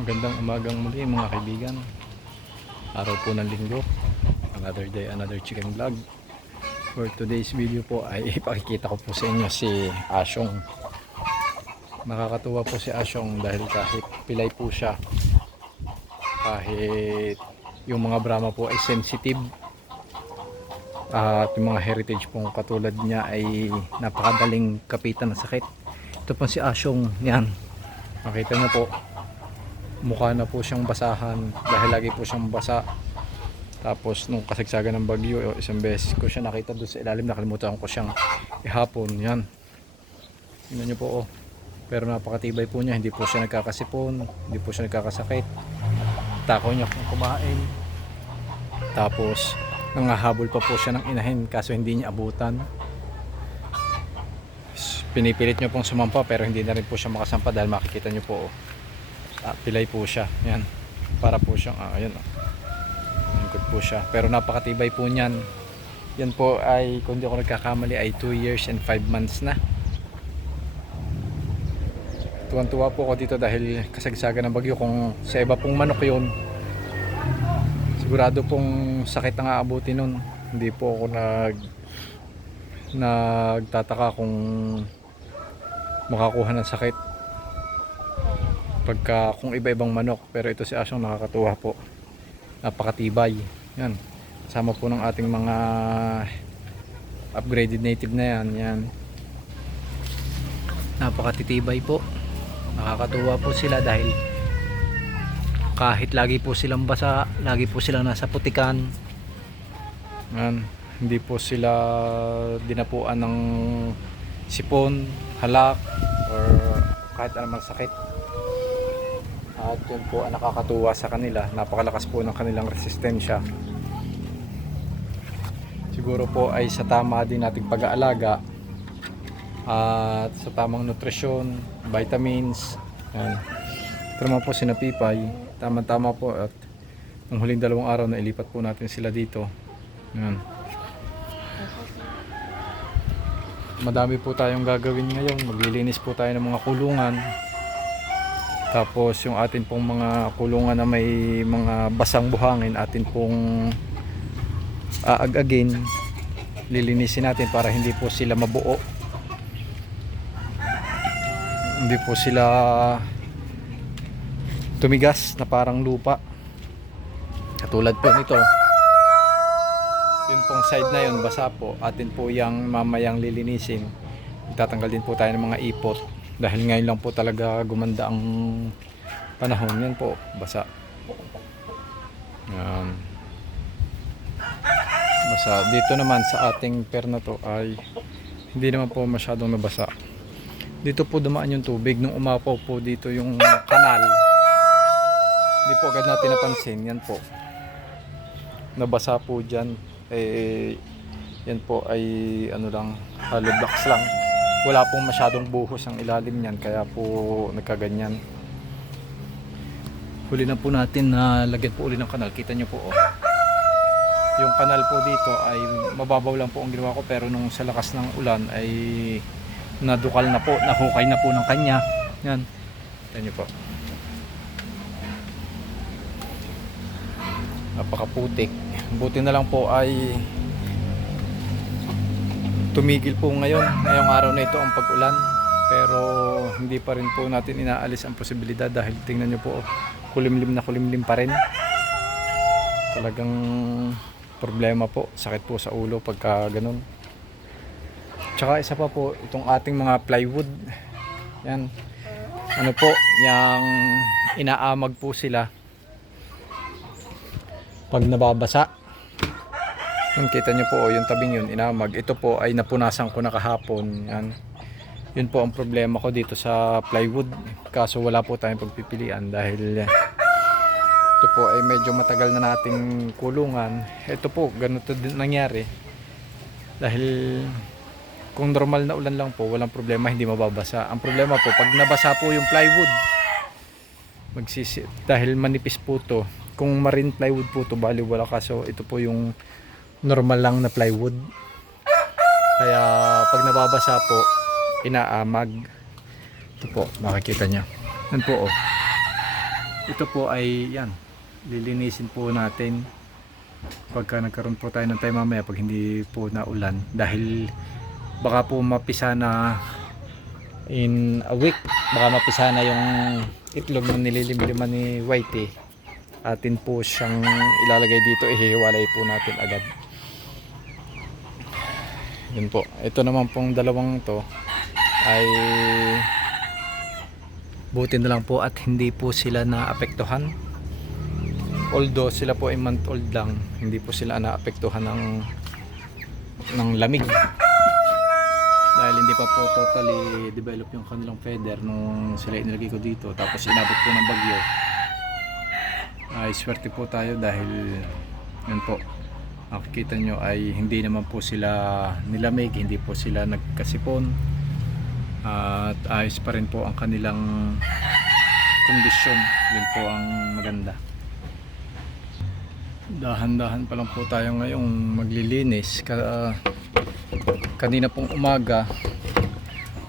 Magandang umagang muli mga kaibigan. Araw po ng linggo. Another day, another chicken vlog. For today's video po ay ipakikita ko po sa inyo si Asyong. Nakakatuwa po si Asyong dahil kahit pilay po siya, kahit yung mga Brahma po ay sensitive, at yung mga heritage pong katulad niya ay napakadaling kapitan ng sakit. Ito po si Asyong, yan. Makita niyo po, mukha na po siyang basahan dahil lagi po siyang basa. Tapos nung kasagsagan ng bagyo, isang beses ko siya nakita doon sa ilalim, nakalimutan ko siyang ihapon. Yan, tingnan niyo po, oh. Pero napakatibay po niya, hindi po siya nagkakasipon, hindi po siya nagkakasakit. Takaw niya kung kumain. Tapos nangahabol pa po siya ng inahin kaso hindi niya abutan. Pinipilit niyo pong sumampa pero hindi na rin po siya makasampa dahil makikita niyo po, oh. Pilay po siya, yan, para po siyang ayun, lingkod po siya, pero napakatibay po niyan. Yan po ay, kung di ako nagkakamali, ay 2 years and 5 months na. Tuwan-tuwa po ako dito dahil kasagsagan ng bagyo. Kung sa iba pong manok yun, sigurado pong sakit ang aabuti nun. Hindi po ako nagtataka kung makakuha ng sakit pagka kung iba-ibang manok. Pero ito si Asyong, nakakatuwa po, napakatibay. Yan, kasama po ng ating mga upgraded native na yan. Yan, napakatitibay po, nakakatuwa po sila dahil kahit lagi po silang basa, lagi po silang nasa putikan. Yan, hindi po sila dinapuan ng sipon, halak, or kahit anumang sakit. At yun po ang nakakatuwa sa kanila, napakalakas po ng kanilang resistensya. Siguro po ay sa tama din nating pag-aalaga at sa tamang nutrisyon, vitamins. Yan. Ito naman po sinapipay, tama-tama po, at ng huling 2 araw na ilipat po natin sila dito. Yan. Madami po tayong gagawin ngayon. Maglilinis po tayo ng mga kulungan. Tapos yung atin pong mga kulungan na may mga basang buhangin, atin pong aagagin, lilinisin natin para hindi po sila mabuo, hindi po sila tumigas na parang lupa katulad po nito. Yun pong side na yun basa po, atin po yung mamayang lilinisin. Tatanggal din po tayo ng mga ipot dahil ngayon lang po talaga gumanda ang panahon. Yan po, basa. Basa. Dito naman sa ating perna to ay hindi naman po masyadong nabasa. Dito po dumaan yung tubig nung umapaw po dito yung kanal. Hindi po agad natin napansin. Yan po, nabasa po dyan. Yan po ay ano lang, hollow blocks lang. Wala pong masyadong buhos ang ilalim niyan, kaya po nagkaganyan. Huli na po natin na lagyan po uli ng kanal. Kita nyo po, oh. Yung kanal po dito ay mababaw lang po ang ginawa ko, pero nung sa lakas ng ulan ay nadukal na po, nahukay na po ng kanya. Yan, kita nyo po, napakaputik. Buti na lang po ay tumigil po ngayong araw na ito ang pag-ulan, pero hindi pa rin po natin inaalis ang posibilidad dahil tingnan nyo po, kulimlim na kulimlim pa rin. Talagang problema po, sakit po sa ulo pagka ganun. Tsaka isa pa po, itong ating mga plywood, yan, ano po, yung inaamag po sila pag nababasa. Yan, kita nyo po, yung tabing yun, inamag. Ito po ay napunasan ko na kahapon. Yan. Yun po ang problema ko dito sa plywood. Kaso wala po tayong pagpipilian dahil ito po ay medyo matagal na nating kulungan. Ito po, ganito din nangyari. Dahil kung normal na ulan lang po, walang problema, hindi mababasa. Ang problema po, pag nabasa po yung plywood, dahil manipis po to. Kung marine plywood po to, bali wala, kaso ito po yung normal lang na plywood, kaya pag nababasa po, inaamag. Ito po, makikita nyo. Yan po, oh. ito po ay yan, lilinisin po natin pagka nagkaroon po tayo ng time mamaya pag hindi po naulan, dahil baka po mapisa na in a week, baka mapisa na yung itlog na nililimliman ni Whitey. Atin po siyang ilalagay dito, ihihiwalay po natin agad. Yun po, ito naman pong dalawang to ay buti na lang po at hindi po sila naapektuhan. Although sila po ay month old lang, hindi po sila naapektuhan ng lamig, dahil hindi pa po totally develop yung kanilang feather nung sila inilagay ko dito. Tapos inabot po ng bagyo, ay swerte po tayo dahil yun po, makikita nyo ay hindi naman po sila nilamig, hindi po sila nagkasipon, at ayos pa rin po ang kanilang kondisyon. Yun po ang maganda. Dahan-dahan pa lang po tayo ngayong maglilinis. Kanina pong umaga,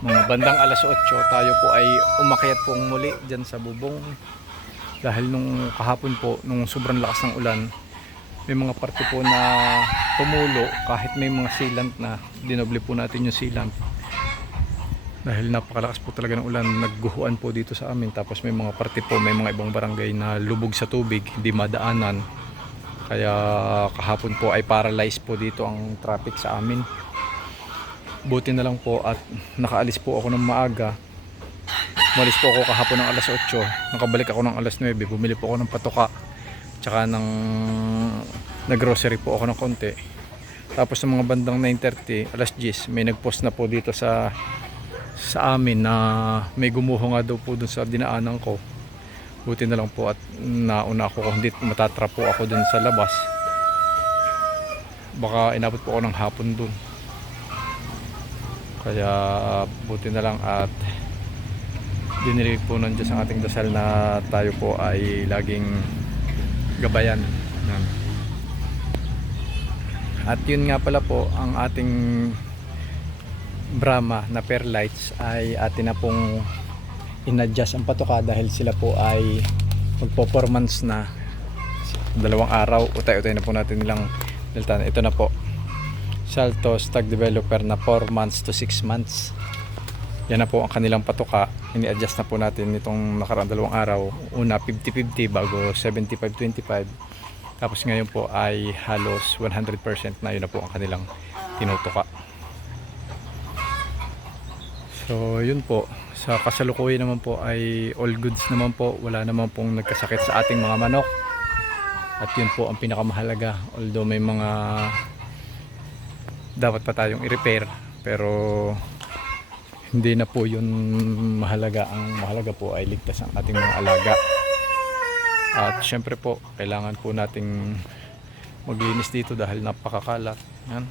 mga bandang alas 8, tayo po ay umakyat pong muli dyan sa bubong, dahil nung kahapon po, nung sobrang lakas ng ulan, may mga parte po na tumulo. Kahit may mga sealant na, dinoble po natin yung sealant dahil napakalakas po talaga ng ulan. Nagguhuan po dito sa amin. Tapos may mga parte po, may mga ibang barangay na lubog sa tubig, hindi madaanan. Kaya kahapon po ay paralyzed po dito ang traffic sa amin. Buti na lang po at nakaalis po ako ng maaga. Umalis po ako kahapon ng alas 8, nakabalik ako ng alas 9. Bumili po ako ng patoka, tsaka naggrocery po ako ng konti. Tapos sa mga bandang 9:30, alas 10, may nagpost na po dito sa amin na may gumuho nga daw po dun sa dinaanan ko. Buti na lang po at nauna ako, kung hindi matatrap po ako dun sa labas. Baka inabot po ako ng hapon dun. Kaya buti na lang at dinilig po ng Diyos ang ating dasal na tayo po ay laging gabayan. Yan. At yun nga pala po, ang ating Brahma na Perlites ay atin na pong in-adjust ang patoka, dahil sila po ay magpo-4 months na. 2 araw, utay-utay na po natin nilang daltan. Ito na po, Salto Stag Developer na 4 months to 6 months. Yan na po ang kanilang patoka. Ini-adjust na po natin nitong nakaraang 2 araw. Una 50-50 bago 75-25. Tapos ngayon po ay halos 100% na. Yun na po ang kanilang tinutuka. So yun po. Sa kasalukuyan naman po ay all goods naman po. Wala naman pong nagkasakit sa ating mga manok. At yun po ang pinakamahalaga. Although may mga dapat pa tayong i-repair, pero hindi na po yun mahalaga. Ang mahalaga po ay ligtas ang ating mga alaga. At syempre po, kailangan po nating maglinis dito dahil napakakalat. Yan.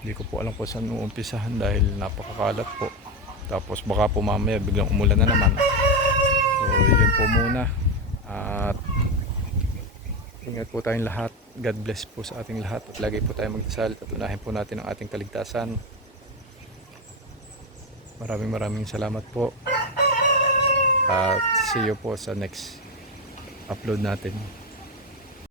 Hindi ko po alam kung saan uumpisahan dahil napakakalat po. Tapos baka po mamaya biglang umulan na naman. So yun po muna. At ingat po tayong lahat. God bless po sa ating lahat. At lagi po tayong magdasal at unahin po natin ang ating kaligtasan. Maraming salamat po. At see you po sa next upload natin.